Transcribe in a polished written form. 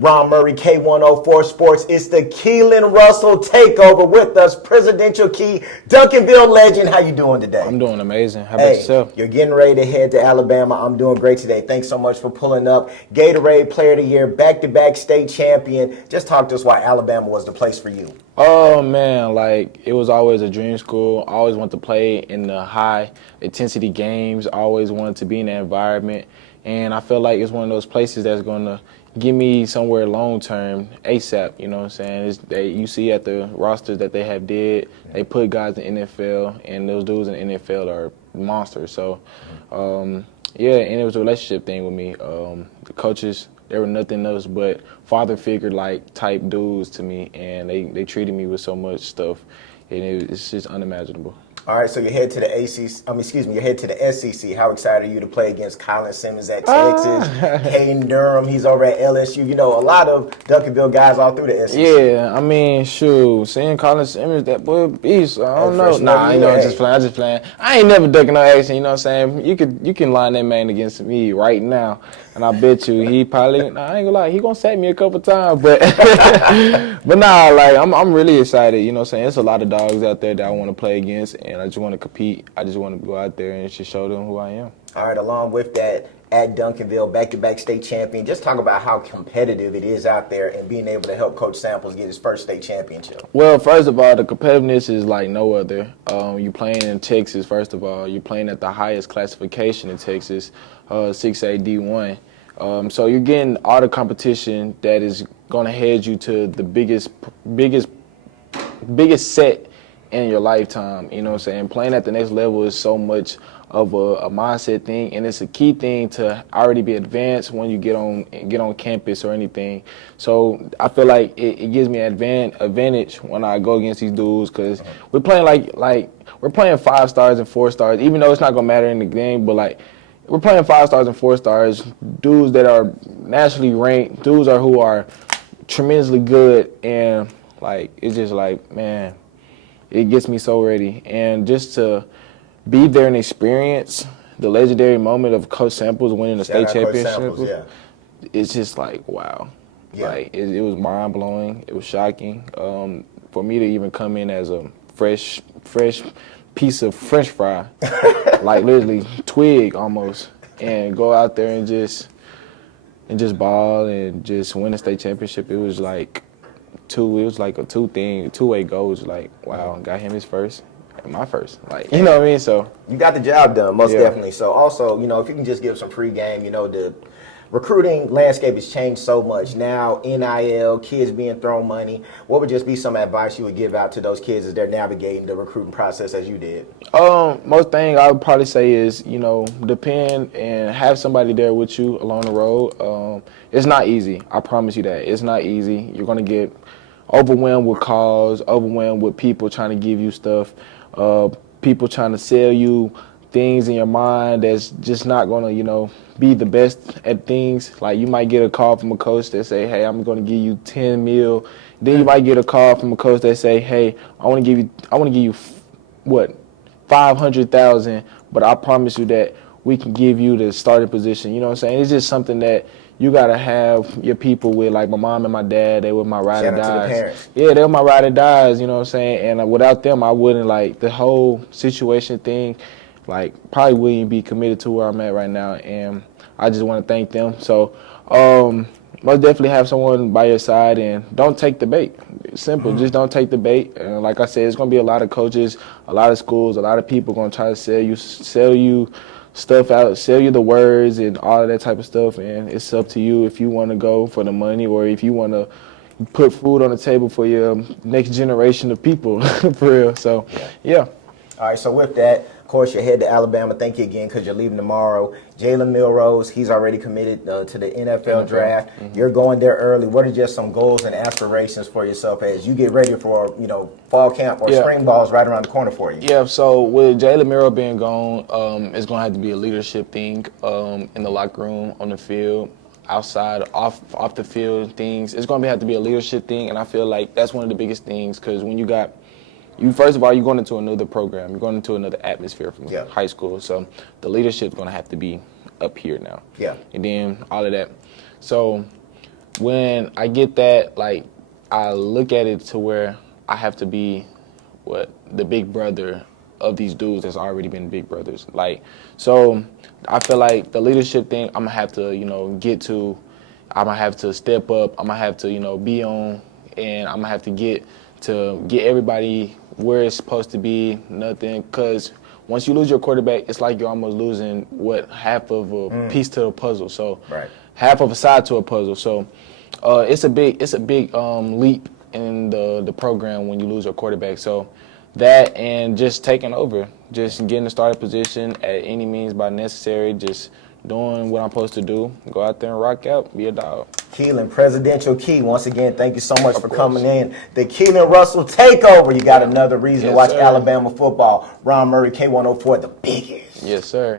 Ron Murray, K104 Sports. It's the Keelon Russell takeover with us, Presidential Key, Duncanville Legend. How you doing today? I'm doing amazing. How about yourself? You're getting ready to head to Alabama. I'm doing great today. Thanks so much for pulling up. Gatorade Player of the Year, back-to-back state champion. Just talk to us why Alabama was the place for you. Oh, man, it was always a dream school. I always wanted to play in the high-intensity games. I always wanted to be in that environment. And I feel like it's one of those places that's going to give me somewhere long-term ASAP, you know what I'm saying? You see at the rosters that they have they put guys in the NFL, and those dudes in the NFL are monsters. So, and it was a relationship thing with me. The coaches, they were nothing else but father figure type dudes to me, and they treated me with so much stuff, and it's just unimaginable. All right, so you head to the you head to the SEC. How excited are you to play against Colin Simmons at Texas, Caden Durham, he's over at LSU. You know, a lot of Duncanville guys all through the SEC. Yeah, I mean, shoot, seeing Colin Simmons, that boy a beast. I don't know. Nah, I'm just playing. I ain't never ducking no action, you know what I'm saying? You can line that man against me right now, and I bet you he probably, I ain't gonna lie, he gonna sack me a couple times, but but nah, I'm really excited, you know what I'm saying? There's a lot of dogs out there that I want to play against, and I just want to compete. I just want to go out there and just show them who I am. All right, along with that, at Duncanville, back-to-back state champion, just talk about how competitive it is out there and being able to help Coach Samples get his first state championship. Well, first of all, the competitiveness is like no other. You playing in Texas, first of all. You're playing at the highest classification in Texas, 6A D1. So you're getting all the competition that is going to head you to the biggest set in your lifetime, you know what I'm saying? Playing at the next level is so much of a mindset thing, and it's a key thing to already be advanced when you get on campus or anything. So I feel like it gives me an advantage when I go against these dudes, because we're playing we're playing 5 stars and 4 stars, even though it's not gonna matter in the game, but we're playing 5 stars and 4 stars, dudes that are nationally ranked, dudes who are tremendously good, and it's just man, it gets me so ready. And just to be there and experience the legendary moment of Coach Samples winning the state championship, it's just wow. Yeah. It was mind-blowing. It was shocking. For me to even come in as a fresh piece of French fry, literally twig almost, and go out there and just ball and just win the state championship. It was a two-way goal. It was wow, got him his first, and my first. You know what I mean? So you got the job done, most definitely. So also, if you can just give some free game, the recruiting landscape has changed so much. Now, NIL, kids being thrown money. What would just be some advice you would give out to those kids as they're navigating the recruiting process as you did? Most thing I would probably say is, depend and have somebody there with you along the road. It's not easy. I promise you that. It's not easy. You're going to get overwhelmed with calls, overwhelmed with people trying to give you stuff, people trying to sell you things in your mind that's just not going to, be the best at things. You might get a call from a coach that say, hey, I'm going to give you 10 mil. Then you might get a call from a coach that say, hey, I want to give you what, 500,000, but I promise you that we can give you the starting position. You know what I'm saying? It's just something that you got to have your people with, my mom and my dad. They were my ride or dies. Shout out to the parents. Yeah, they were my ride or dies, you know what I'm saying? And without them, I wouldn't, the whole situation thing, probably wouldn't be committed to where I'm at right now. And I just want to thank them. So, most definitely have someone by your side, and don't take the bait. It's simple. Just don't take the bait. And like I said, it's going to be a lot of coaches, a lot of schools, a lot of people going to try to sell you stuff out, sell you the words and all of that type of stuff. And it's up to you if you want to go for the money or if you want to put food on the table for your next generation of people, for real. So, yeah. All right, so with that, of course, you're headed to Alabama. Thank you again because you're leaving tomorrow. Jalen Milrose, he's already committed to the NFL draft. Mm-hmm. You're going there early. What are just some goals and aspirations for yourself as you get ready for, fall camp or spring balls right around the corner for you? Yeah, so with Jalen Milrose being gone, it's going to have to be a leadership thing in the locker room, on the field, outside, off the field things. It's going to have to be a leadership thing, and I feel like that's one of the biggest things because when first of all, you're going into another program. You're going into another atmosphere from high school. So the leadership's going to have to be up here now. Yeah. And then all of that. So when I get that, like, I look at it to where I have to be the big brother of these dudes that's already been big brothers. Like, so I feel like the leadership thing, I'm gonna have to, I'm gonna have to step up. I'm gonna have to, be on, and I'm gonna have to get everybody where it's supposed to be. Nothing, cause once you lose your quarterback, it's like you're almost losing half of a piece to the puzzle. So half of a side to a puzzle. So it's a big leap in the program when you lose your quarterback. So that and just taking over, just getting the starting position at any means by necessary, just doing what I'm supposed to do, go out there and rock out, be a dog. Keelon, Presidential Key, once again, thank you so much for coming in. The Keelon Russell Takeover. You got another reason to watch Alabama football. Ron Murray, K104, the biggest. Yes, sir.